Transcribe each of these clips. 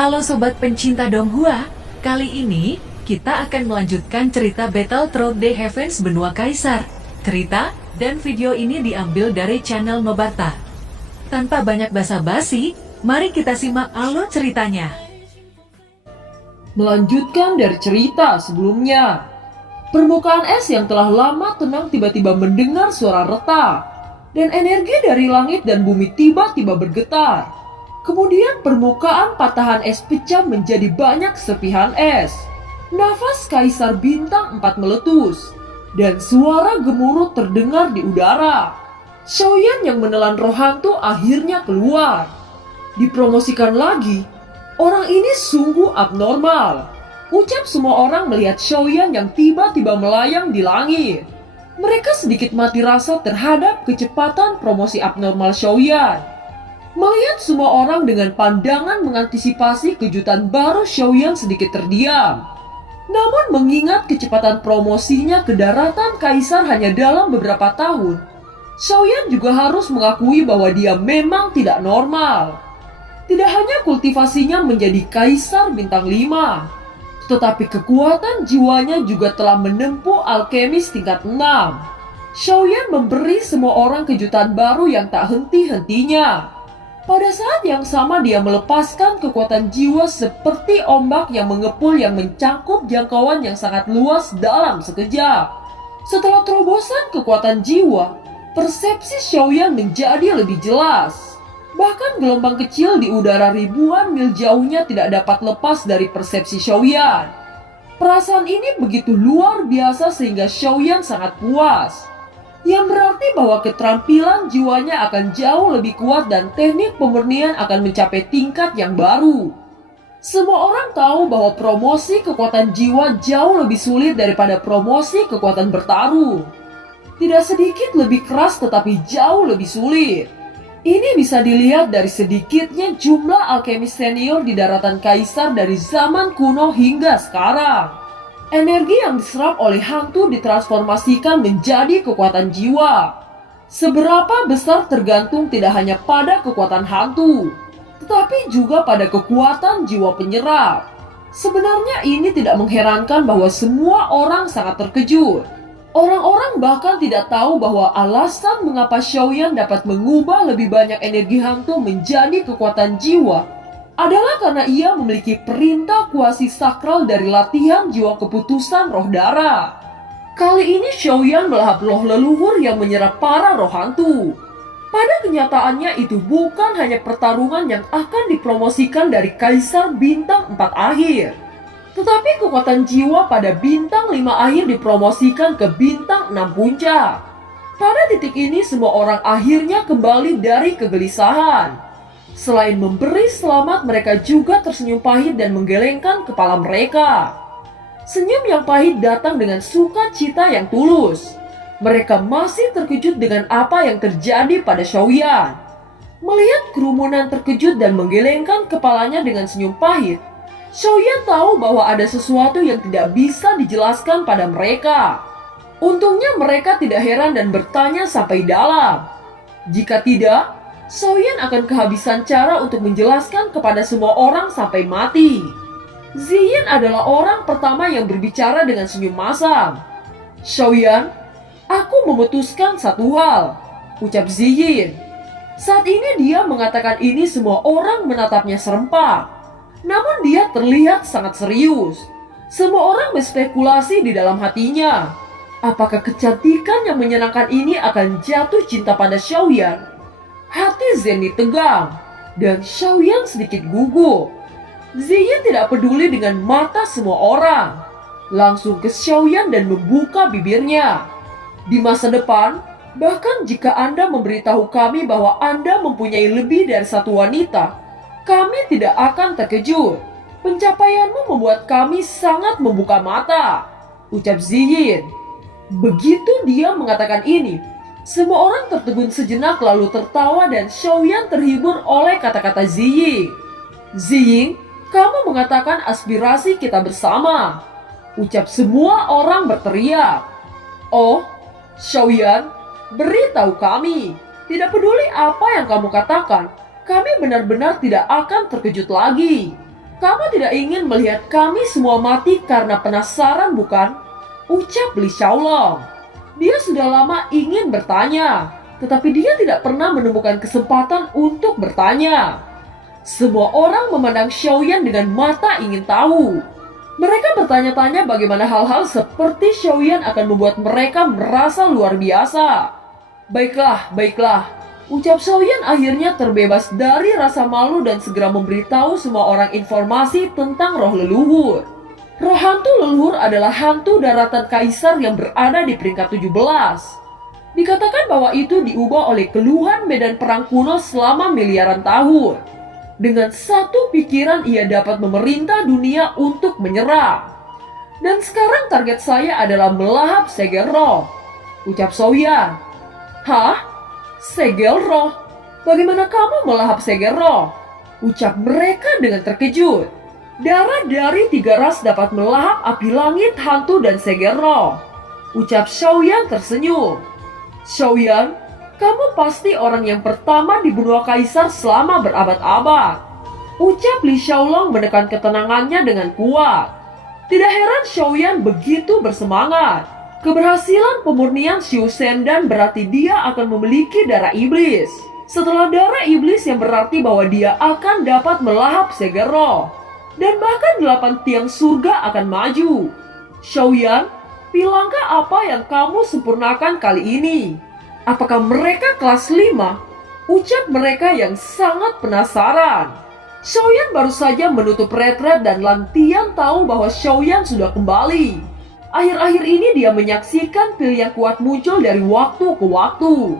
Halo sobat pencinta Donghua, kali ini kita akan melanjutkan cerita Battle Through the Heavens Benua Kaisar. Cerita dan video ini diambil dari channel Mebarta. Tanpa banyak basa-basi, mari kita simak alur ceritanya. Melanjutkan dari cerita sebelumnya, permukaan es yang telah lama tenang tiba-tiba mendengar suara retak, dan energi dari langit dan bumi tiba-tiba bergetar. Kemudian permukaan patahan es pecah menjadi banyak serpihan es. Nafas Kaisar Bintang 4 meletus, dan suara gemuruh terdengar di udara. Xiaoyan yang menelan roh hantu akhirnya keluar. Dipromosikan lagi, orang ini sungguh abnormal, ucap semua orang melihat Xiaoyan yang tiba-tiba melayang di langit. Mereka sedikit mati rasa terhadap kecepatan promosi abnormal Xiaoyan. Melihat semua orang dengan pandangan mengantisipasi kejutan baru, Xiaoyan sedikit terdiam. Namun mengingat kecepatan promosinya ke daratan Kaisar hanya dalam beberapa tahun, Xiaoyan juga harus mengakui bahwa dia memang tidak normal. Tidak hanya kultivasinya menjadi Kaisar Bintang 5, tetapi kekuatan jiwanya juga telah menempuh alkemis tingkat 6. Xiaoyan memberi semua orang kejutan baru yang tak henti-hentinya. Pada saat yang sama dia melepaskan kekuatan jiwa seperti ombak yang mengepul yang mencakup jangkauan yang sangat luas dalam sekejap. Setelah terobosan kekuatan jiwa, persepsi Xiaoyan menjadi lebih jelas. Bahkan gelombang kecil di udara ribuan mil jauhnya tidak dapat lepas dari persepsi Xiaoyan. Perasaan ini begitu luar biasa sehingga Xiaoyan sangat puas. Yang berarti bahwa keterampilan jiwanya akan jauh lebih kuat dan teknik pemurnian akan mencapai tingkat yang baru. Semua orang tahu bahwa promosi kekuatan jiwa jauh lebih sulit daripada promosi kekuatan bertarung. Tidak sedikit lebih keras tetapi jauh lebih sulit. Ini bisa dilihat dari sedikitnya jumlah alkemis senior di daratan Kaisar dari zaman kuno hingga sekarang. Energi yang diserap oleh hantu ditransformasikan menjadi kekuatan jiwa. Seberapa besar tergantung tidak hanya pada kekuatan hantu, tetapi juga pada kekuatan jiwa penyerap. Sebenarnya ini tidak mengherankan bahwa semua orang sangat terkejut. Orang-orang bahkan tidak tahu bahwa alasan mengapa Xiaoyan dapat mengubah lebih banyak energi hantu menjadi kekuatan jiwa adalah karena ia memiliki perintah kuasi sakral dari latihan jiwa keputusan roh darah. Kali ini Xiaoyan melahap roh leluhur yang menyerap para roh hantu. Pada kenyataannya itu bukan hanya pertarungan yang akan dipromosikan dari Kaisar Bintang 4 akhir, tetapi kekuatan jiwa pada Bintang 5 akhir dipromosikan ke Bintang 6 puncak. Pada titik ini semua orang akhirnya kembali dari kegelisahan. Selain memberi selamat, mereka juga tersenyum pahit dan menggelengkan kepala mereka. Senyum yang pahit datang dengan sukacita yang tulus. Mereka masih terkejut dengan apa yang terjadi pada Xiaoyan. Melihat kerumunan terkejut dan menggelengkan kepalanya dengan senyum pahit, Xiaoyan tahu bahwa ada sesuatu yang tidak bisa dijelaskan pada mereka. Untungnya mereka tidak heran dan bertanya sampai dalam. Jika tidak, Xiaoyan akan kehabisan cara untuk menjelaskan kepada semua orang sampai mati. Ziyin adalah orang pertama yang berbicara dengan senyum masam. Xiaoyan, aku memutuskan satu hal, ucap Ziyin. Saat ini dia mengatakan ini semua orang menatapnya serempak. Namun dia terlihat sangat serius. Semua orang berspekulasi di dalam hatinya. Apakah kecantikan yang menyenangkan ini akan jatuh cinta pada Xiaoyan? Hati Zenny tegang, dan Xiaoyan sedikit gugup. Ziyin tidak peduli dengan mata semua orang. Langsung ke Xiaoyan dan membuka bibirnya. Di masa depan, bahkan jika Anda memberitahu kami bahwa Anda mempunyai lebih dari satu wanita, kami tidak akan terkejut. Pencapaianmu membuat kami sangat membuka mata, ucap Ziyin. Begitu dia mengatakan ini, semua orang tertegun sejenak lalu tertawa dan Xiaoyan terhibur oleh kata-kata Ziyin. Ziyin, kamu mengatakan aspirasi kita bersama, ucap semua orang berteriak. Oh, Xiaoyan, beritahu kami. Tidak peduli apa yang kamu katakan, kami benar-benar tidak akan terkejut lagi. Kamu tidak ingin melihat kami semua mati karena penasaran, bukan? Ucap Li Xiaolong. Dia sudah lama ingin bertanya, tetapi dia tidak pernah menemukan kesempatan untuk bertanya. Semua orang memandang Xiaoyan dengan mata ingin tahu. Mereka bertanya-tanya bagaimana hal-hal seperti Xiaoyan akan membuat mereka merasa luar biasa. Baiklah, baiklah. Ucap Xiaoyan akhirnya terbebas dari rasa malu dan segera memberitahu semua orang informasi tentang roh leluhur. Roh hantu leluhur adalah hantu daratan kaisar yang berada di peringkat 17. Dikatakan bahwa itu diubah oleh keluhan medan perang kuno selama miliaran tahun. Dengan satu pikiran ia dapat memerintah dunia untuk menyerang. Dan sekarang target saya adalah melahap segel roh. Ucap Xiaoyan. Hah? Segel roh? Bagaimana kamu melahap segel roh? Ucap mereka dengan terkejut. Darah dari 3 ras dapat melahap api langit, hantu, dan segel roh. Ucap Xiaoyan tersenyum. Xiaoyan, kamu pasti orang yang pertama di benua kaisar selama berabad-abad. Ucap Li Xiaolong menekan ketenangannya dengan kuat. Tidak heran Xiaoyan begitu bersemangat. Keberhasilan pemurnian Xiu Sendan berarti dia akan memiliki darah iblis. Setelah darah iblis yang berarti bahwa dia akan dapat melahap segel roh. Dan bahkan 8 tiang surga akan maju. Xiaoyan, pilangkah apa yang kamu sempurnakan kali ini? Apakah mereka kelas 5? Ucap mereka yang sangat penasaran. Xiaoyan baru saja menutup retret dan Lang Tian tahu bahwa Xiaoyan sudah kembali. Akhir-akhir ini dia menyaksikan pil yang kuat muncul dari waktu ke waktu.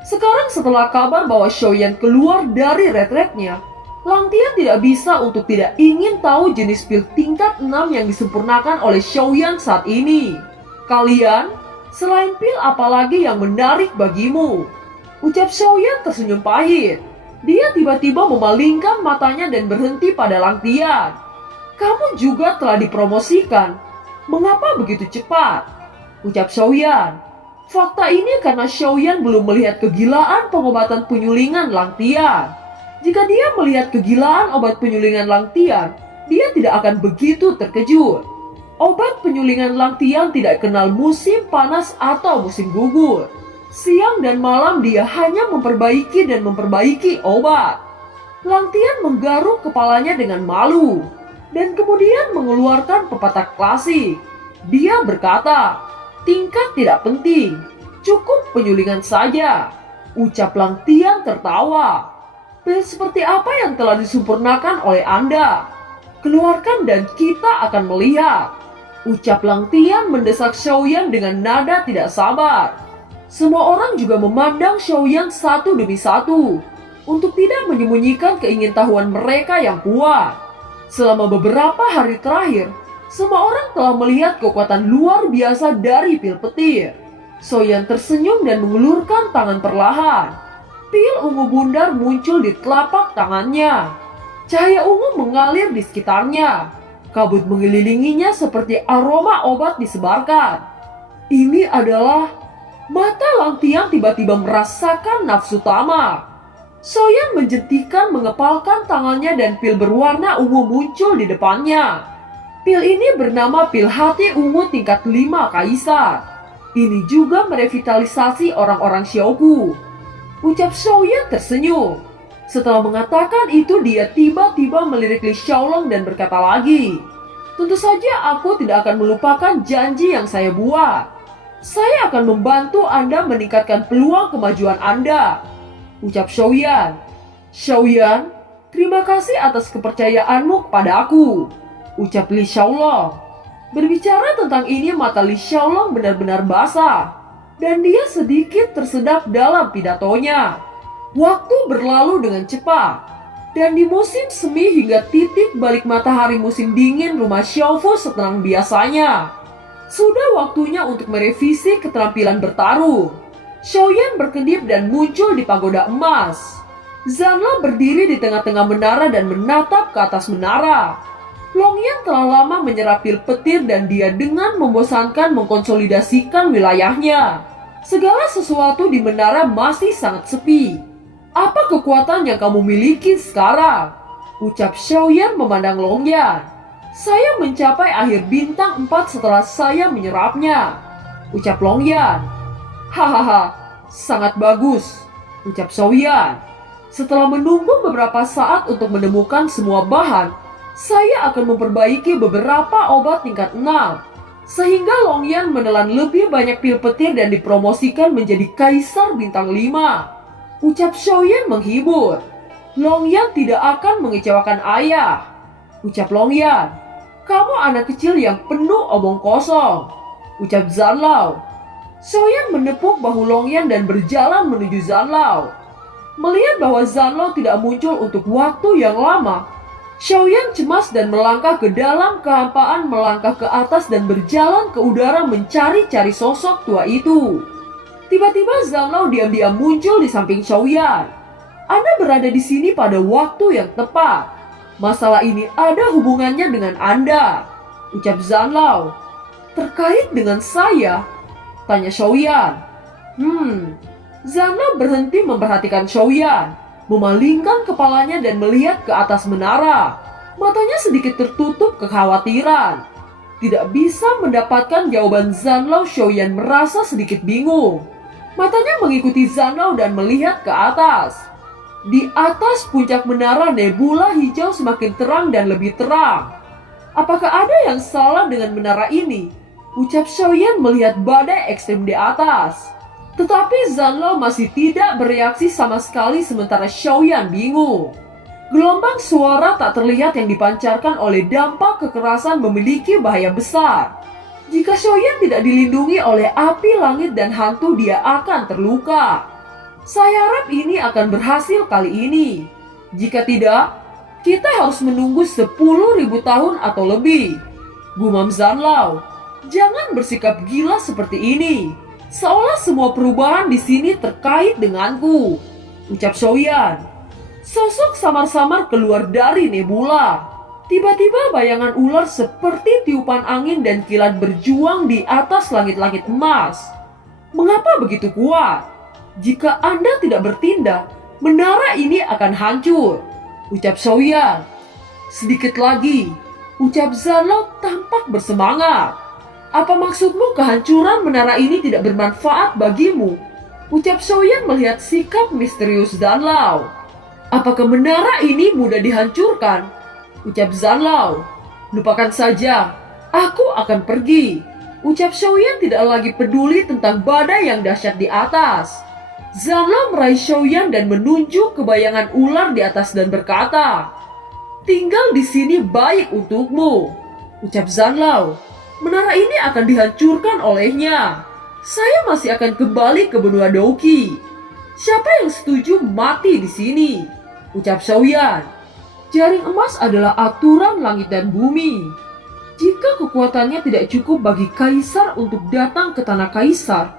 Sekarang setelah kabar bahwa Xiaoyan keluar dari retretnya, Lang Tian tidak bisa untuk tidak ingin tahu jenis pil tingkat 6 yang disempurnakan oleh Xiaoyan saat ini. Kalian, selain pil apalagi yang menarik bagimu? Ucap Xiaoyan tersenyum pahit. Dia tiba-tiba memalingkan matanya dan berhenti pada Lang Tian. Kamu juga telah dipromosikan. Mengapa begitu cepat? Ucap Xiaoyan. Fakta ini karena Xiaoyan belum melihat kegilaan pengobatan penyulingan Lang Tian. Jika dia melihat kegilaan obat penyulingan Lang Tian, dia tidak akan begitu terkejut. Obat penyulingan Lang Tian tidak kenal musim panas atau musim gugur. Siang dan malam dia hanya memperbaiki dan memperbaiki obat. Lang Tian menggaruk kepalanya dengan malu. Dan kemudian mengeluarkan pepatah klasik. Dia berkata, tingkat tidak penting, cukup penyulingan saja. Ucap Lang Tian tertawa. Pil seperti apa yang telah disempurnakan oleh Anda? Keluarkan dan kita akan melihat. Ucap Lang Tian mendesak Xiaoyan dengan nada tidak sabar. Semua orang juga memandang Xiaoyan satu demi satu, untuk tidak menyembunyikan keingintahuan mereka yang kuat. Selama beberapa hari terakhir, semua orang telah melihat kekuatan luar biasa dari pil petir. Xiaoyan tersenyum dan mengulurkan tangan perlahan. Pil ungu bundar muncul di telapak tangannya. Cahaya ungu mengalir di sekitarnya. Kabut mengelilinginya seperti aroma obat disebarkan. Ini adalah... Mata Lang Tian tiba-tiba merasakan nafsu tamak. Xiaoyan menjentikan mengepalkan tangannya dan pil berwarna ungu muncul di depannya. Pil ini bernama pil hati ungu tingkat 5 kaisar. Ini juga merevitalisasi orang-orang Xiaogu. Ucap Xiaoyan tersenyum. Setelah mengatakan itu dia tiba-tiba melirik Li Xiaolong dan berkata lagi, tentu saja aku tidak akan melupakan janji yang saya buat. Saya akan membantu Anda meningkatkan peluang kemajuan Anda. Ucap Xiaoyan. Xiaoyan, terima kasih atas kepercayaanmu kepada aku. Ucap Li Xiaolong. Berbicara tentang ini mata Li Xiaolong benar-benar basah. Dan dia sedikit tersedap dalam pidatonya. Waktu berlalu dengan cepat. Dan di musim semi hingga titik balik matahari musim dingin rumah Xiaofu setenang biasanya. Sudah waktunya untuk merevisi keterampilan bertarung. Xiaoyan berkedip dan muncul di pagoda emas. Zanla berdiri di tengah-tengah menara dan menatap ke atas menara. Longyan telah lama menyerap pil petir dan dia dengan membosankan mengkonsolidasikan wilayahnya. Segala sesuatu di menara masih sangat sepi. Apa kekuatan yang kamu miliki sekarang? Ucap Xiaoyan memandang Longyan. Saya mencapai akhir bintang 4 setelah saya menyerapnya. Ucap Longyan. Hahaha, sangat bagus. Ucap Xiaoyan. Setelah menunggu beberapa saat untuk menemukan semua bahan, saya akan memperbaiki beberapa obat tingkat 6. Sehingga Longyan menelan lebih banyak pil petir dan dipromosikan menjadi kaisar bintang 5. Ucap Xiaoyan menghibur. Longyan tidak akan mengecewakan ayah. Ucap Longyan. Kamu anak kecil yang penuh omong kosong. Ucap Zanlao. Xiaoyan menepuk bahu Longyan dan berjalan menuju Zanlao. Melihat bahwa Zanlao tidak muncul untuk waktu yang lama, Xiaoyan cemas dan melangkah ke dalam kehampaan, melangkah ke atas dan berjalan ke udara mencari-cari sosok tua itu. Tiba-tiba Zanlao diam-diam muncul di samping Xiaoyan. Anda berada di sini pada waktu yang tepat. Masalah ini ada hubungannya dengan Anda. Ucap Zanlao. Terkait dengan saya? Tanya Xiaoyan. Zanlao berhenti memperhatikan Xiaoyan, memalingkan kepalanya dan melihat ke atas menara. Matanya sedikit tertutup kekhawatiran. Tidak bisa mendapatkan jawaban Zanlao, Xiaoyan merasa sedikit bingung. Matanya mengikuti Zanlao dan melihat ke atas. Di atas puncak menara, nebula hijau semakin terang dan lebih terang. Apakah ada yang salah dengan menara ini? Ucap Xiaoyan melihat badai ekstrim di atas. Tetapi Zanlao masih tidak bereaksi sama sekali sementara Xiaoyan bingung. Gelombang suara tak terlihat yang dipancarkan oleh dampak kekerasan memiliki bahaya besar. Jika Xiaoyan tidak dilindungi oleh api langit dan hantu, dia akan terluka. Saya harap ini akan berhasil kali ini. Jika tidak, kita harus menunggu 10.000 tahun atau lebih. Gumam Zanlao. Jangan bersikap gila seperti ini. Seolah semua perubahan di sini terkait denganku. Ucap Xiaoyan. Sosok samar-samar keluar dari nebula. Tiba-tiba bayangan ular seperti tiupan angin dan kilat berjuang di atas langit-langit emas. Mengapa begitu kuat? Jika Anda tidak bertindak, menara ini akan hancur. Ucap Xiaoyan. Sedikit lagi. Ucap Zanlao tampak bersemangat. Apa maksudmu kehancuran menara ini tidak bermanfaat bagimu? Ucap Xiaoyan melihat sikap misterius Zanlao. Apakah menara ini mudah dihancurkan? Ucap Zanlao. Lupakan saja, aku akan pergi. Ucap Xiaoyan tidak lagi peduli tentang badai yang dahsyat di atas. Zanlao meraih Xiaoyan dan menunjuk ke bayangan ular di atas dan berkata, "Tinggal di sini baik untukmu." Ucap Zanlao. Menara ini akan dihancurkan olehnya. Saya masih akan kembali ke benua Douqi. Siapa yang setuju mati di sini? Ucap Xiaoyan. Jaring emas adalah aturan langit dan bumi. Jika kekuatannya tidak cukup bagi kaisar untuk datang ke tanah kaisar,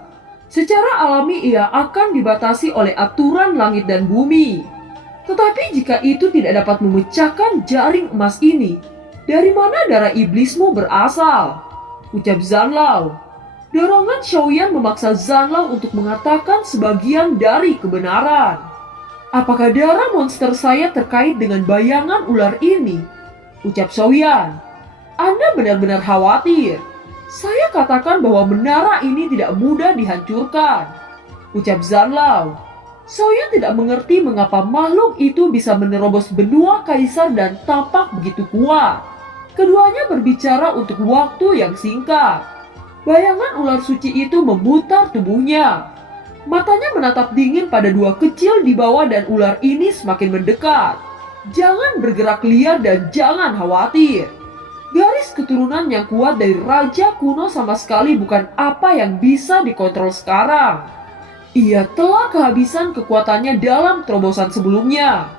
secara alami ia akan dibatasi oleh aturan langit dan bumi. Tetapi jika itu tidak dapat memecahkan jaring emas ini, dari mana darah iblismu berasal? Ucap Zanlao. Dorongan Xiaoyan memaksa Zanlao untuk mengatakan sebagian dari kebenaran. Apakah darah monster saya terkait dengan bayangan ular ini? Ucap Xiaoyan. Anda benar-benar khawatir. Saya katakan bahwa menara ini tidak mudah dihancurkan. Ucap Zanlao. Xiaoyan tidak mengerti mengapa makhluk itu bisa menerobos benua kaisar dan tampak begitu kuat. Keduanya berbicara untuk waktu yang singkat. Bayangan ular suci itu memutar tubuhnya. Matanya menatap dingin pada dua kecil di bawah dan ular ini semakin mendekat. Jangan bergerak liar dan jangan khawatir. Garis keturunan yang kuat dari raja kuno sama sekali bukan apa yang bisa dikontrol sekarang. Ia telah kehabisan kekuatannya dalam terobosan sebelumnya.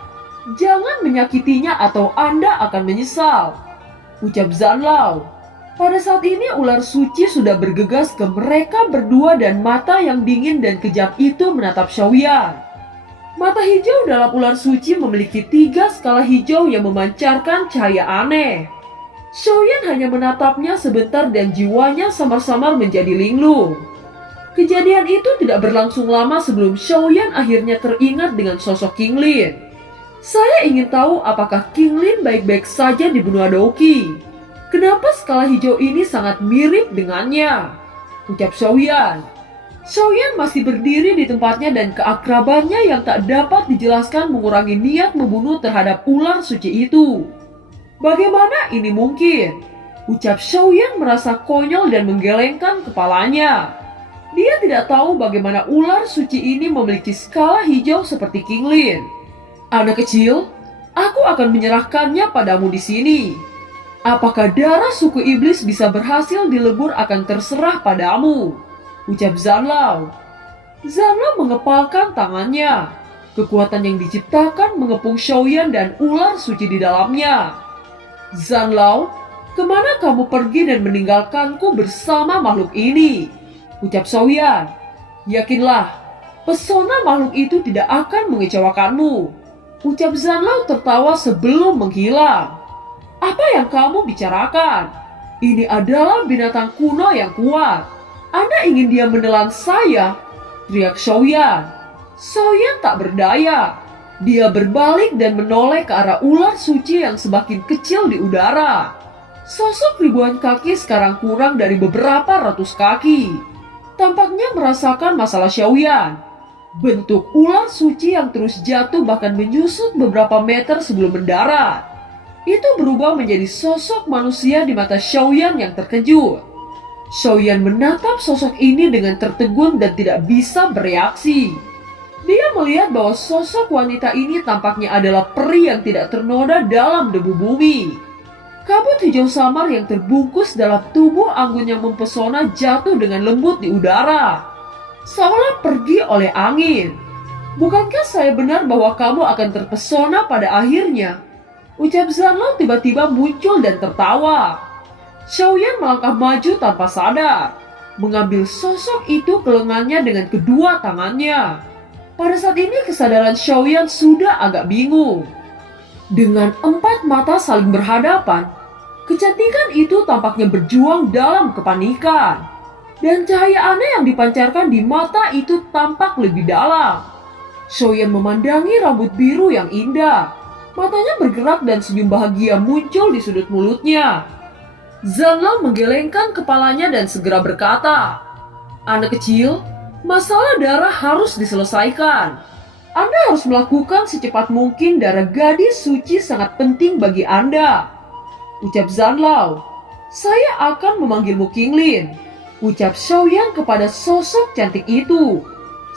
Jangan menyakitinya atau Anda akan menyesal. Ucap Zanlao. Pada saat ini ular suci sudah bergegas ke mereka berdua dan mata yang dingin dan kejam itu menatap Xiaoyan. Mata hijau dalam ular suci memiliki 3 skala hijau yang memancarkan cahaya aneh. Xiaoyan hanya menatapnya sebentar dan jiwanya samar-samar menjadi linglung. Kejadian itu tidak berlangsung lama sebelum Xiaoyan akhirnya teringat dengan sosok King Lin. Saya ingin tahu apakah King Lin baik-baik saja di benua Doki. Kenapa skala hijau ini sangat mirip dengannya? Ucap Xiaoyan. Xiaoyan masih berdiri di tempatnya dan keakrabannya yang tak dapat dijelaskan mengurangi niat membunuh terhadap ular suci itu. Bagaimana ini mungkin? Ucap Xiaoyan merasa konyol dan menggelengkan kepalanya. Dia tidak tahu bagaimana ular suci ini memiliki skala hijau seperti King Lin. Anak kecil, aku akan menyerahkannya padamu di sini. Apakah darah suku iblis bisa berhasil dilebur akan terserah padamu, ucap Zanlao. Zanlao mengepalkan tangannya. Kekuatan yang diciptakan mengepung Xiaoyan dan ular suci di dalamnya. Zanlao, kemana kamu pergi dan meninggalkanku bersama makhluk ini? Ucap Xiaoyan. Yakinlah, pesona makhluk itu tidak akan mengecewakanmu. Ucap Zanlao tertawa sebelum menghilang. Apa yang kamu bicarakan? Ini adalah binatang kuno yang kuat. Anda ingin dia menelan saya? Teriak Xiaoyan. Xiaoyan tak berdaya. Dia berbalik dan menoleh ke arah ular suci yang semakin kecil di udara. Sosok ribuan kaki sekarang kurang dari beberapa ratus kaki. Tampaknya merasakan masalah Xiaoyan. Bentuk ular suci yang terus jatuh bahkan menyusut beberapa meter sebelum mendarat. Itu berubah menjadi sosok manusia di mata Xiaoyan yang terkejut. Xiaoyan menatap sosok ini dengan tertegun dan tidak bisa bereaksi. Dia melihat bahwa sosok wanita ini tampaknya adalah peri yang tidak ternoda dalam debu bumi. Kabut hijau samar yang terbungkus dalam tubuh anggun yang mempesona jatuh dengan lembut di udara, seolah pergi oleh angin. Bukankah saya benar bahwa kamu akan terpesona pada akhirnya? Ucap Zanlao tiba-tiba muncul dan tertawa. Xiaoyan melangkah maju tanpa sadar, mengambil sosok itu ke lengannya dengan kedua tangannya. Pada saat ini kesadaran Xiaoyan sudah agak bingung. Dengan 4 mata saling berhadapan, kecantikan itu tampaknya berjuang dalam kepanikan. Dan cahaya aneh yang dipancarkan di mata itu tampak lebih dalam. Xiaoyan memandangi rambut biru yang indah. Matanya bergerak dan senyum bahagia muncul di sudut mulutnya. Zanlao menggelengkan kepalanya dan segera berkata, "Anak kecil, masalah darah harus diselesaikan. Anda harus melakukan secepat mungkin. Darah gadis suci sangat penting bagi Anda." Ucap Zanlao. "Saya akan memanggilmu King Lin." Ucap Xiaoyan kepada sosok cantik itu.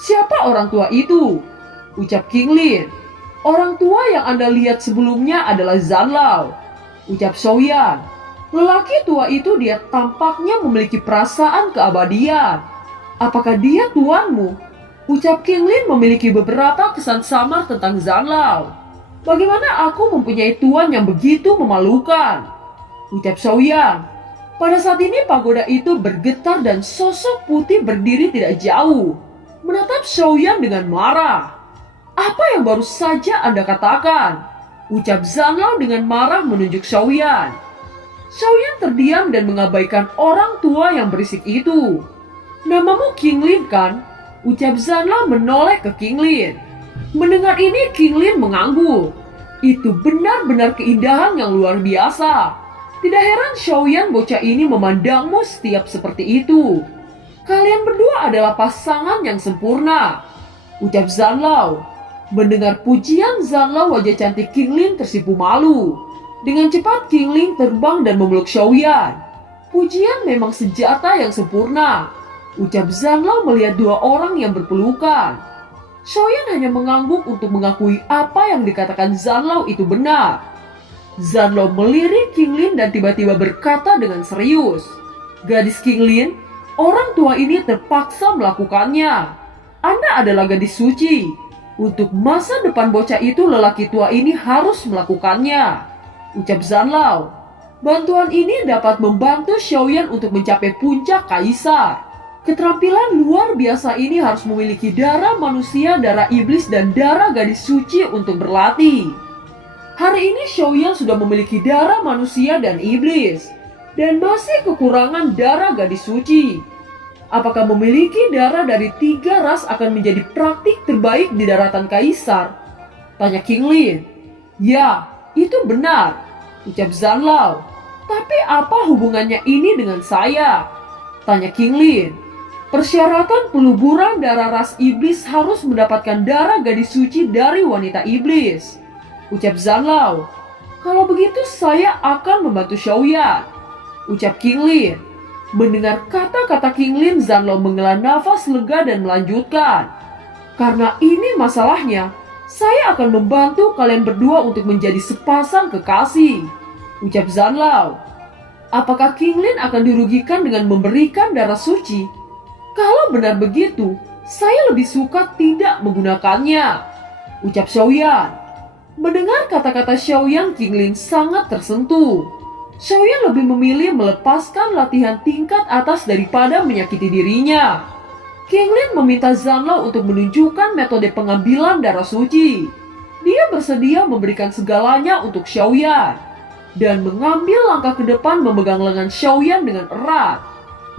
"Siapa orang tua itu?" Ucap King Lin. "Orang tua yang Anda lihat sebelumnya adalah Zanlao." Ucap Xiaoyan. "Lelaki tua itu dia tampaknya memiliki perasaan keabadian. Apakah dia tuanmu?" Ucap King Lin memiliki beberapa kesan samar tentang Zanlao. "Bagaimana aku mempunyai tuan yang begitu memalukan?" Ucap Xiaoyan. Pada saat ini pagoda itu bergetar dan sosok putih berdiri tidak jauh, menatap Xiaoyan dengan marah. "Apa yang baru saja Anda katakan?" Ucap Zanlao dengan marah menunjuk Xiaoyan. Xiaoyan terdiam dan mengabaikan orang tua yang berisik itu. "Namamu King Lin kan?" Ucap Zanlao menoleh ke King Lin. Mendengar ini King Lin mengangguk. Itu benar-benar keindahan yang luar biasa. Tidak heran Xiaoyan bocah ini memandangmu setiap seperti itu. Kalian berdua adalah pasangan yang sempurna. Ucap Zanlao. Mendengar pujian Zanlao, wajah cantik King Lin tersipu malu. Dengan cepat King Lin terbang dan memeluk Xiaoyan. Pujian memang senjata yang sempurna. Ucap Zanlao melihat 2 orang yang berpelukan. Xiaoyan hanya mengangguk untuk mengakui apa yang dikatakan Zanlao itu benar. Zanlao melirik King Lin dan tiba-tiba berkata dengan serius, "Gadis King Lin, orang tua ini terpaksa melakukannya. Anda adalah gadis suci. Untuk masa depan bocah itu lelaki tua ini harus melakukannya." Ucap Zanlao. Bantuan ini dapat membantu Xiaoyan untuk mencapai puncak kaisar. Keterampilan luar biasa ini harus memiliki darah manusia, darah iblis, dan darah gadis suci untuk berlatih. Hari ini Xiaoyan sudah memiliki darah manusia dan iblis, dan masih kekurangan darah gadis suci. Apakah memiliki darah dari 3 ras akan menjadi praktik terbaik di daratan kaisar? Tanya King Lin. Ya, itu benar, ucap Zanlao. Tapi apa hubungannya ini dengan saya? Tanya King Lin. Persyaratan peluburan darah ras iblis harus mendapatkan darah gadis suci dari wanita iblis, ucap Zanlao. Kalau begitu saya akan membantu Xiaoyan, ucap King Lin. Mendengar kata-kata King Lin, Zanlao menghela nafas lega dan melanjutkan. Karena ini masalahnya, saya akan membantu kalian berdua untuk menjadi sepasang kekasih, ucap Zanlao. Apakah King Lin akan dirugikan dengan memberikan darah suci? Kalau benar begitu, saya lebih suka tidak menggunakannya, ucap Xiaoyan. Mendengar kata-kata Xiaoyan, King Lin sangat tersentuh. Xiaoyan lebih memilih melepaskan latihan tingkat atas daripada menyakiti dirinya. King Lin meminta Zanlao untuk menunjukkan metode pengambilan darah suci. Dia bersedia memberikan segalanya untuk Xiaoyan dan mengambil langkah ke depan memegang lengan Xiaoyan dengan erat.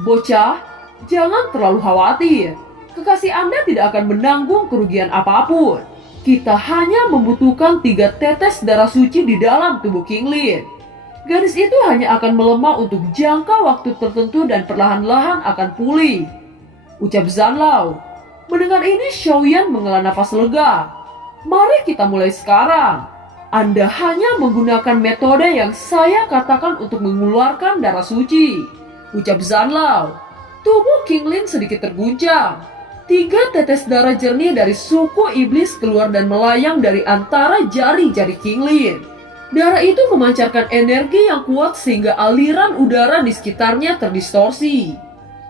Bocah, jangan terlalu khawatir. Kekasih Anda tidak akan menanggung kerugian apapun. Kita hanya membutuhkan 3 tetes darah suci di dalam tubuh King Lin. Gadis itu hanya akan melemah untuk jangka waktu tertentu dan perlahan-lahan akan pulih, ucap Zanlao. Mendengar ini, Xiaoyan menghela nafas lega. Mari kita mulai sekarang. Anda hanya menggunakan metode yang saya katakan untuk mengeluarkan darah suci, ucap Zanlao. Tubuh King Lin sedikit terguncang. 3 tetes darah jernih dari suku iblis keluar dan melayang dari antara jari-jari King Lin. Darah itu memancarkan energi yang kuat sehingga aliran udara di sekitarnya terdistorsi.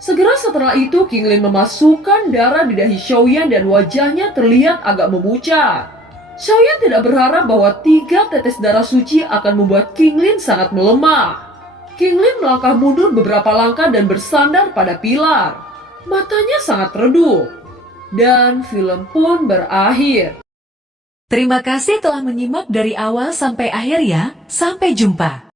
Segera setelah itu, King Lin memasukkan darah di dahi Xiaoyan dan wajahnya terlihat agak memucat. Xiaoyan tidak berharap bahwa 3 tetes darah suci akan membuat King Lin sangat melemah. King Lin melangkah mundur beberapa langkah dan bersandar pada pilar. Matanya sangat redup. Dan film pun berakhir. Terima kasih telah menyimak dari awal sampai akhir ya. Sampai jumpa.